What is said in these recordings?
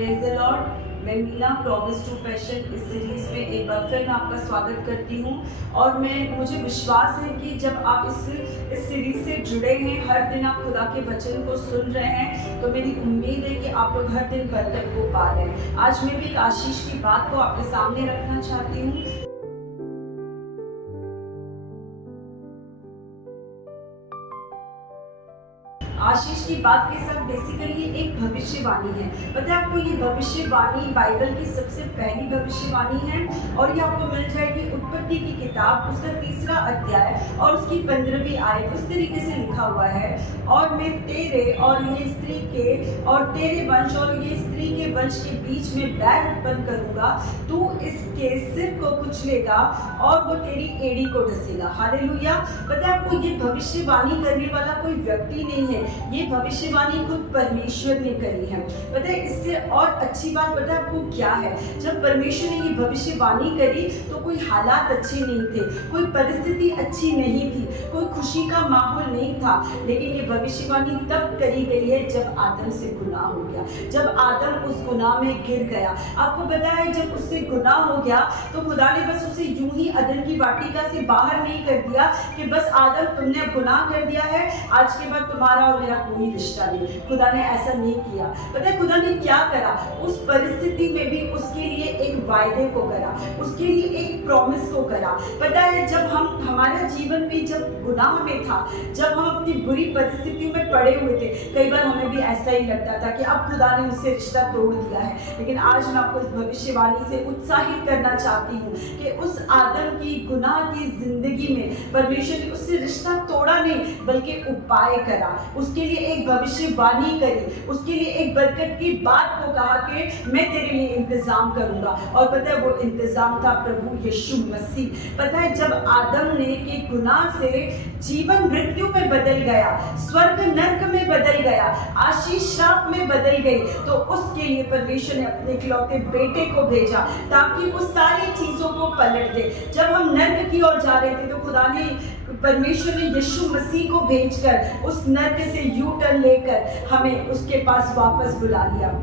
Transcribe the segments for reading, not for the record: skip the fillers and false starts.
Praise the Lord. मैं Meena promise to passion इस series में एक बार फिर मैं आपका स्वागत करती हूँ। और मुझे विश्वास है कि जब आप इस सीरीज से जुड़े हैं, हर दिन आप खुदा के वचन को सुन रहे हैं, तो मेरी उम्मीद है कि आप लोग हर दिन बरकत को पा रहे हैं। आज मैं भी एक आशीष की बात को आपके सामने रखना चाहती हूँ। आशीष की बात के साथ बेसिकली ये एक भविष्यवाणी है। पता है आपको, ये भविष्यवाणी बाइबल की सबसे पहली भविष्यवाणी है और ये आपको मिल जाएगी उत्पत्ति की किताब, उसका 3रा अध्याय और उसकी 15वीं आयत। उस तरीके से लिखा हुआ है, और मैं तेरे और ये स्त्री के और तेरे वंश और ये स्त्री के वंश के बीच में बैर उत्पन्न करूंगा, तू इसके सिर को कुचलेगा और वो तेरी एड़ी को डसेगा। हालेलुया। पता है आपको, ये भविष्यवाणी करने वाला कोई व्यक्ति नहीं है, ये भविष्यवाणी खुद परमेश्वर ने करी है। पता है इससे और अच्छी बात पता है आपको क्या है? जब परमेश्वर ने ये भविष्यवाणी करी तो कोई हालात अच्छे नहीं थे, कोई परिस्थिति अच्छी नहीं थी, कोई खुशी का माहौल नहीं था। लेकिन ये भविष्यवाणी तब करी गई है जब आदम से गुनाह हो गया, जब आदम उस गुनाह में गिर गया। आपको पता है जब उससे गुनाह हो गया तो खुदा ने बस उसे यूं ही अदन की वाटिका से बाहर नहीं कर दिया कि बस आदम तुमने गुनाह कर दिया है, आज के बाद तुम्हारा और मेरा कोई रिश्ता नहीं। खुदा ने ऐसा नहीं किया। पता है खुदा ने क्या करा? उस परिस्थिति में भी उसके लिए एक वायदे को करा, उसके लिए एक प्रॉमिस को करा। पता है जब हमारा जीवन भी जब गुनाह में था, जब हम अपनी बुरी परिस्थितियों में पड़े हुए थे, कई बार हमें भी ऐसा ही लगता था कि अब खुदा ने मुझसे रिश्ता तोड़ दिया है। लेकिन आज मैं आपको इस भविष्यवाणी से उत्साहित करना चाहती हूँ कि उस आदम की गुनाह की जिंदगी में परमेश्वर ने उससे रिश्ता तोड़ा नहीं, बल्कि उपाय करा, उसके लिए एक भविष्यवाणी करी, उसके लिए एक बरकत की बात को कहा कि मैं तेरे लिए इंतजाम करूंगा। और पता है वो इंतजाम था प्रभु यीशु मसीह। पता है जब आदम ने के गुनाह से जीवन मृत्यु में बदल गया, स्वर्ग नर्क में बदल गया, आशीष शाप में बदल गई, तो उसके लिए परमेश्वर ने अपने इकलौते बेटे को भेजा ताकि वो सारी चीजों को पलट दे। जब हम नर्क की ओर जा रहे थे तो खुदा ने परमेश्वर ने यीशु मसीह को भेजकर उस नर्क से यू टर्न लेकर हमें उसके पास वापस बुला लिया।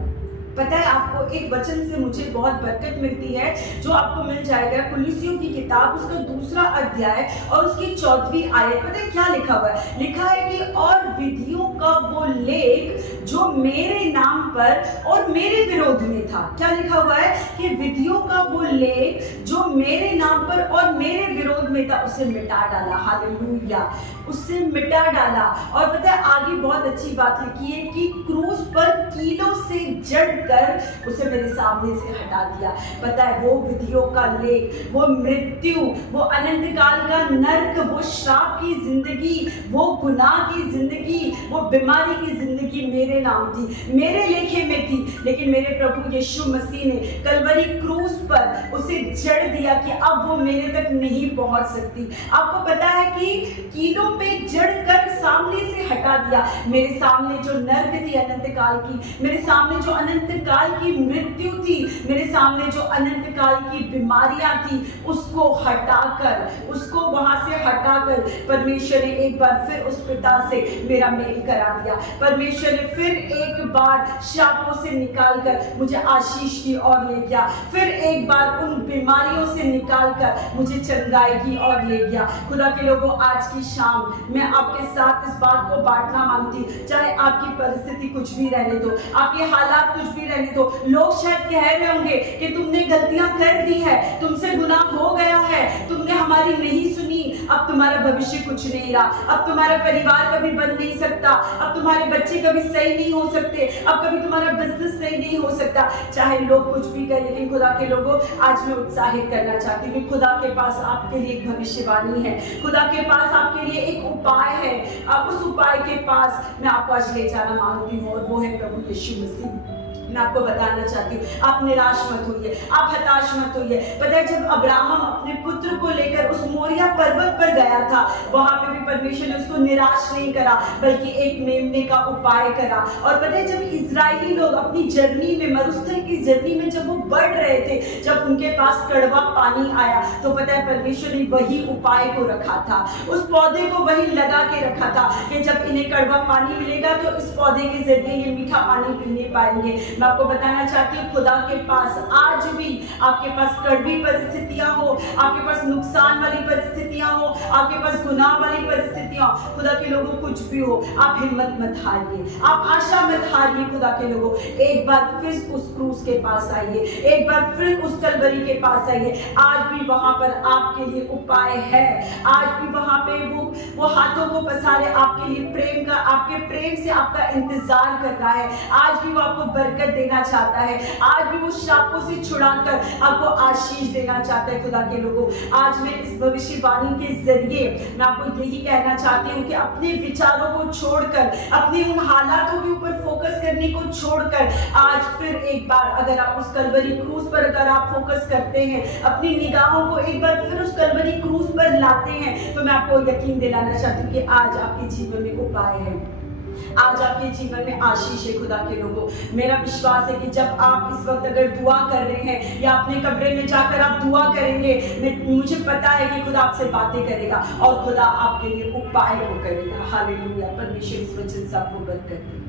पता है आपको, एक वचन से मुझे बहुत बरकत मिलती है जो आपको मिल जाएगा कुलुस्सियों की किताब, उसका 2रा अध्याय और उसकी 4वीं आयत। पता है क्या लिखा हुआ है? लिखा है कि और विधियों का वो लेख जो मेरे नाम पर और मेरे विरोध में था। क्या लिखा हुआ है? कि विधियों का वो लेख जो मेरे नाम पर और मेरे विरोध में था, उसे मिटा डाला। हालेलुया, उससे मिटा डाला। और पता है आगे बहुत अच्छी बात लिखी है कि क्रूस पर कीलों से जड़ कर उसे मेरे सामने से हटा दिया। पता है वो विधियों का लेख, वो मृत्यु, वो अनंत काल का नर्क, वो श्राप की जिंदगी, वो गुनाह की जिंदगी, वो बीमारी की जिंदगी मेरे नाम थी, मेरे लेखे में थी। लेकिन मेरे प्रभु यीशु मसीह ने कलवरी क्रूस पर उसे जड़ दिया कि अब वो मेरे तक नहीं पहुंच सकती। आपको पता है कि कीलों पे जड़ कर सामने से हटा दिया। मेरे सामने जो नर्क थी अनंत काल की, मेरे सामने जो अनंत काल की मृत्यु थी, मेरे सामने जो अनंत काल की बीमारियां थी, उसको हटाकर, उसको वहां से हटाकर परमेश्वर ने एक बार फिर उस पिता से मेरा मेल करा दिया। परमेश्वर ने फिर एक बार शापों से निकालकर मुझे आशीष की ओर ले गया, फिर एक बार उन बीमारियों से निकालकर मुझे चंगाई की ओर ले गया। खुदा के लोगों, आज की शाम मैं आपके साथ इस बात को बांटना मांगती, चाहे आपकी परिस्थिति कुछ भी रहने दो, आपके हालात कुछ भी रहने दो। लोग शायद कह रहे होंगे कि तुमने गलतियां कर दी है, तुमसे गुनाह हो गया है, तुमने हमारी नहीं सुनी, अब तुम्हारा भविष्य कुछ नहीं रहा, अब तुम्हारा परिवार कभी बन नहीं सकता, अब तुम्हारे बच्चे कभी सही नहीं हो सकते, अब कभी तुम्हारा बिजनेस सही नहीं हो सकता। चाहे लोग कुछ भी कहें, लेकिन खुदा के लोगों, आज मैं उत्साहित करना चाहती हूँ कि खुदा के पास आपके लिए एक भविष्यवाणी है, खुदा के पास आपके लिए एक उपाय है। आप उस उपाय के पास मैं आपको आज ले जाना मांगती हूँ, और वो है प्रभु यीशु मसीह। मैं आपको बताना चाहती हूँ, आप निराश मत होइए, आप हताश मत होइए। पता है जब अब्राहम अपने पुत्र को लेकर उस मोरिया पर्वत पर गया था, वहां पे भी परमेश्वर ने उसको निराश नहीं करा, बल्कि एक मेमने का उपाय करा। और पता है जब इजरायली लोग अपनी जर्नी में, मरुस्थल की जर्नी में जब वो बढ़ रहे थे, जब उनके पास कड़वा पानी आया, तो पता है परमेश्वर ने वही उपाय को रखा था, उस पौधे को वही लगा के रखा था कि जब इन्हें कड़वा पानी मिलेगा तो इस पौधे के जरिए ये मीठा पानी पीने पाएंगे। मैं मैं आपको बताना चाहती हूँ खुदा के पास आज भी आपके पास कड़वी परिस्थितियां हो, आपके पास नुकसान वाली परिस्थितियां हो, आपके पास गुनाह वाली परिस्थितियां हो, खुदा के लोगों कुछ भी हो, आप हिम्मत मत हारिए, आप आशा मत हारिए। खुदा के लोगों एक बार फिर उस क्रूस के पास आइए, एक बार फिर उस कलवरी के पास आइए। आज भी वहां पर आपके लिए उपाय है, आज भी वहां पे वो हाथों को पसारे आपके लिए प्रेम का, आपके प्रेम से आपका इंतजार कर रहा है। आज भी वो आपको बरकत देना चाहता है, आज भी वो शापों से छुड़ाकर आपको आशीष देना चाहता है। खुदा के लोगों आज मैं इस भविष्यवाणी के जरिए मैं आपको यही कहना चाहती हूँ कि अपने विचारों को छोड़कर, अपने उन हालातों के ऊपर फोकस करने को छोड़कर आज फिर एक बार अगर आप उस कलवरी क्रूस पर अगर आप फोकस करते हैं, अपनी निगाहों को एक बार फिर उस कलवरी क्रूस पर लाते हैं, तो मैं आपको यकीन दिलाना चाहती हूँ कि आज आपके जीवन में उपाय है, आज आपके जीवन में आशीष है। खुदा के लोगों मेरा विश्वास है कि जब आप इस वक्त अगर दुआ कर रहे हैं या अपने कमरे में जाकर आप दुआ करेंगे, मुझे पता है कि खुदा आपसे बातें करेगा और खुदा आपके लिए उपाय को करेगा। हालेलुया। परमेश्वर इस वचन से आपको बरकत दे।